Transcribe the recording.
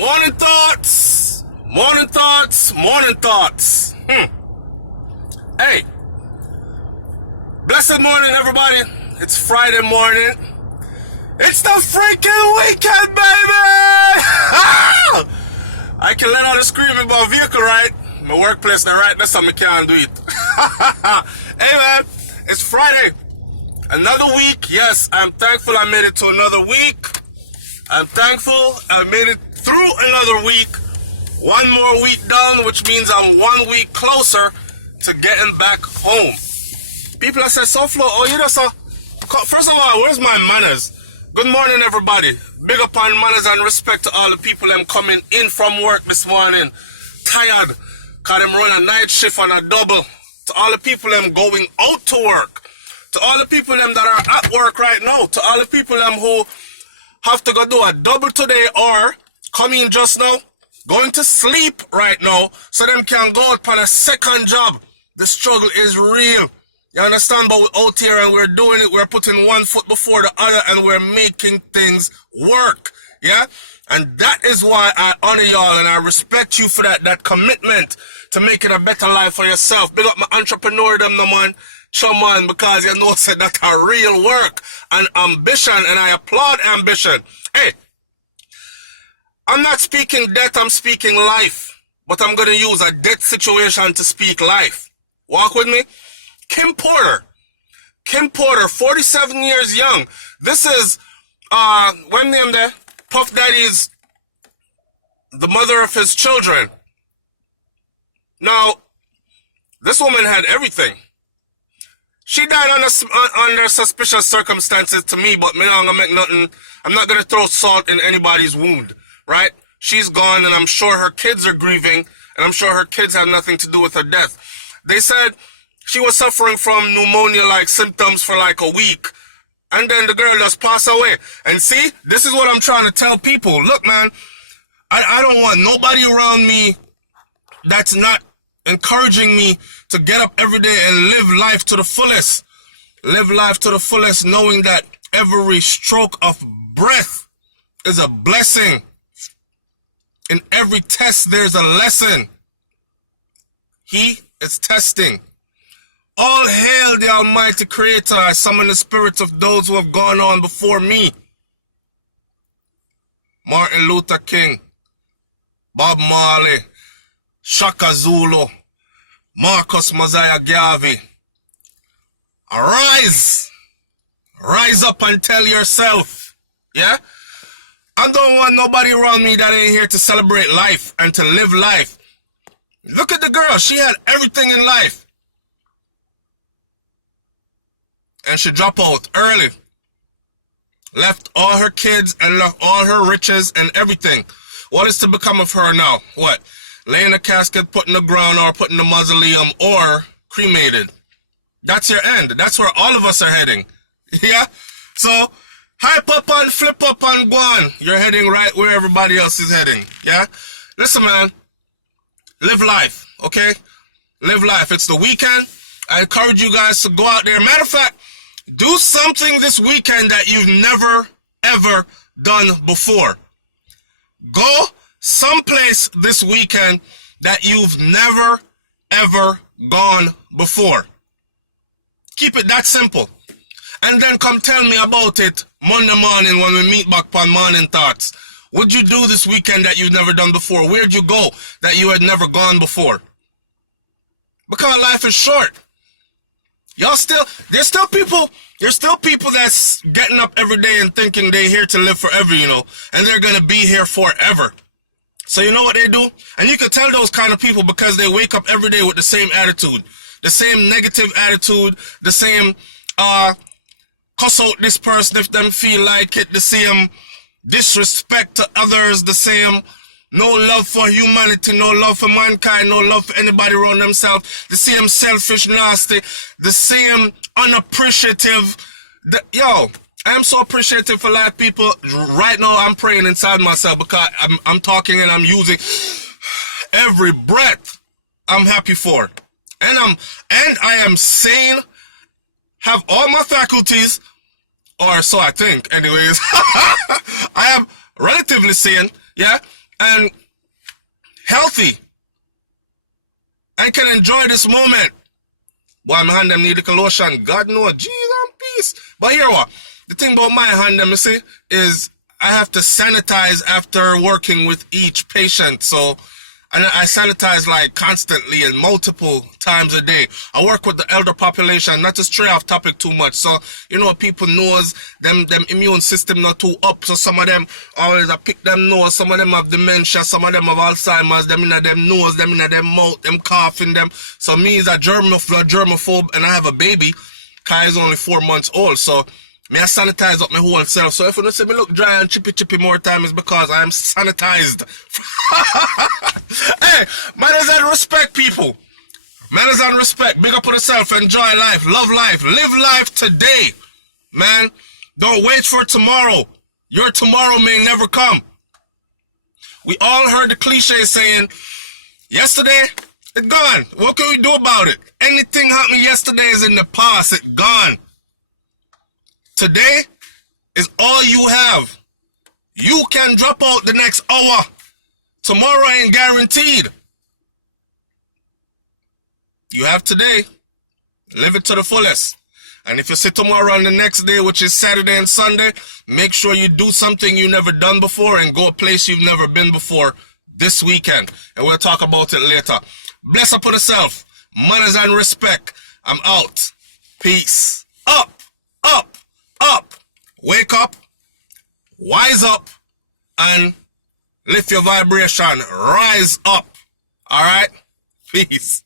Morning thoughts. Morning thoughts. Morning thoughts. Hey. Blessed morning, everybody. It's Friday morning. It's the freaking weekend, baby! I can let out a screaming about vehicle, right? My workplace, they're right. That's something I can't do it. Hey, man. It's Friday. Another week. Yes, I'm thankful I made it to another week. I'm thankful I made it through another week. One more week done, which means I'm 1 week closer to getting back home. People that say, SouFLo, oh, you know, so first of all, where's my manners? Good morning, everybody. Big up on manners and respect to all the people them coming in from work this morning. Tired, cause them run a night shift on a double. To all the people them going out to work. To all the people them that are at work right now. To all the people them who have to go do a double today or come in just now, going to sleep right now, so them can go out on a second job. The struggle is real. You understand? But we're out here and we're doing it. We're putting one foot before the other and we're making things work. Yeah? And that is why I honor y'all and I respect you for that commitment to making a better life for yourself. Big up my entrepreneur them, no man. Chum on, because you know said that a real work and ambition, and I applaud ambition. Hey, I'm not speaking death, I'm speaking life. But I'm going to use a death situation to speak life. Walk with me. Kim Porter, 47 years young. This is, what name there? Puff Daddy's, the mother of his children. Now, this woman had everything. She died under suspicious circumstances to me, but me not gonna make nothing. I'm not gonna throw salt in anybody's wound, right? She's gone, and I'm sure her kids are grieving, and I'm sure her kids have nothing to do with her death. They said she was suffering from pneumonia-like symptoms for like a week, and then the girl just passed away. And see, this is what I'm trying to tell people. Look, man, I don't want nobody around me that's not encouraging me to get up every day and live life to the fullest. Live life to the fullest, knowing that every stroke of breath is a blessing. In every test, there's a lesson. He is testing. All hail the Almighty Creator. I summon the spirits of those who have gone on before me. Martin Luther King, Bob Marley, Shaka Zulu, Marcus Mosiah Garvey. Arise. Rise up and tell yourself. Yeah? I don't want nobody around me that ain't here to celebrate life and to live life. Look at the girl. She had everything in life. And she dropped out early. Left all her kids and left all her riches and everything. What is to become of her now? What? Lay in a casket, put in the ground, or put in the mausoleum, or cremated. That's your end. That's where all of us are heading. Yeah? So, hype up and flip up and go on. You're heading right where everybody else is heading. Yeah? Listen, man. Live life, okay? Live life. It's the weekend. I encourage you guys to go out there. Matter of fact, do something this weekend that you've never, ever done before. Go someplace this weekend that you've never, ever gone before. Keep it that simple. And then come tell me about it Monday morning when we meet back on Morning Thoughts. What'd you do this weekend that you've never done before? Where'd you go that you had never gone before? Because life is short. There's still people that's getting up every day and thinking they're here to live forever, you know, and they're going to be here forever. So you know what they do? And you can tell those kind of people because they wake up every day with the same attitude, the same negative attitude, the same cuss out this person if them feel like it, the same disrespect to others, the same no love for humanity, no love for mankind, no love for anybody around themselves, the same selfish, nasty, the same unappreciative. Yo, I am so appreciative for life, people. Right now, I'm praying inside myself because I'm talking and I'm using every breath I'm happy for. And I am sane, have all my faculties, or so I think, anyways. I am relatively sane, yeah? and healthy and can enjoy this moment. Boy, my hand them need a lotion. God knows, Jesus and peace. But here what? The thing about my hand them, you see, is I have to sanitize after working with each patient. So and I sanitize like constantly and multiple times a day. I work with the elder population, not to stray off topic too much. So, you know, people knows them immune system not too up. So some of them always I pick them nose, some of them have dementia, some of them have Alzheimer's, them in them nose, them in them mouth, them coughing them. So me is a germaphobe and I have a baby. Kai is only 4 months old. So me I sanitize up my whole self. So if you don't see me look dry and chippy more time, it's because I am sanitized. Hey, manners and respect, people. Manners and respect. Big up on yourself. Enjoy life. Love life. Live life today. Man, don't wait for tomorrow. Your tomorrow may never come. We all heard the cliche saying, yesterday, it's gone. What can we do about it? Anything happened yesterday is in the past. It's gone. Today is all you have. You can drop out the next hour. Tomorrow ain't guaranteed. You have today. Live it to the fullest. And if you see tomorrow and the next day, which is Saturday and Sunday, make sure you do something you've never done before and go a place you've never been before this weekend. And we'll talk about it later. Bless up on yourself. Manners and respect. I'm out. Peace. Up. Up. Up. Wake up. Wise up. And lift your vibration. Rise up. Alright? Peace.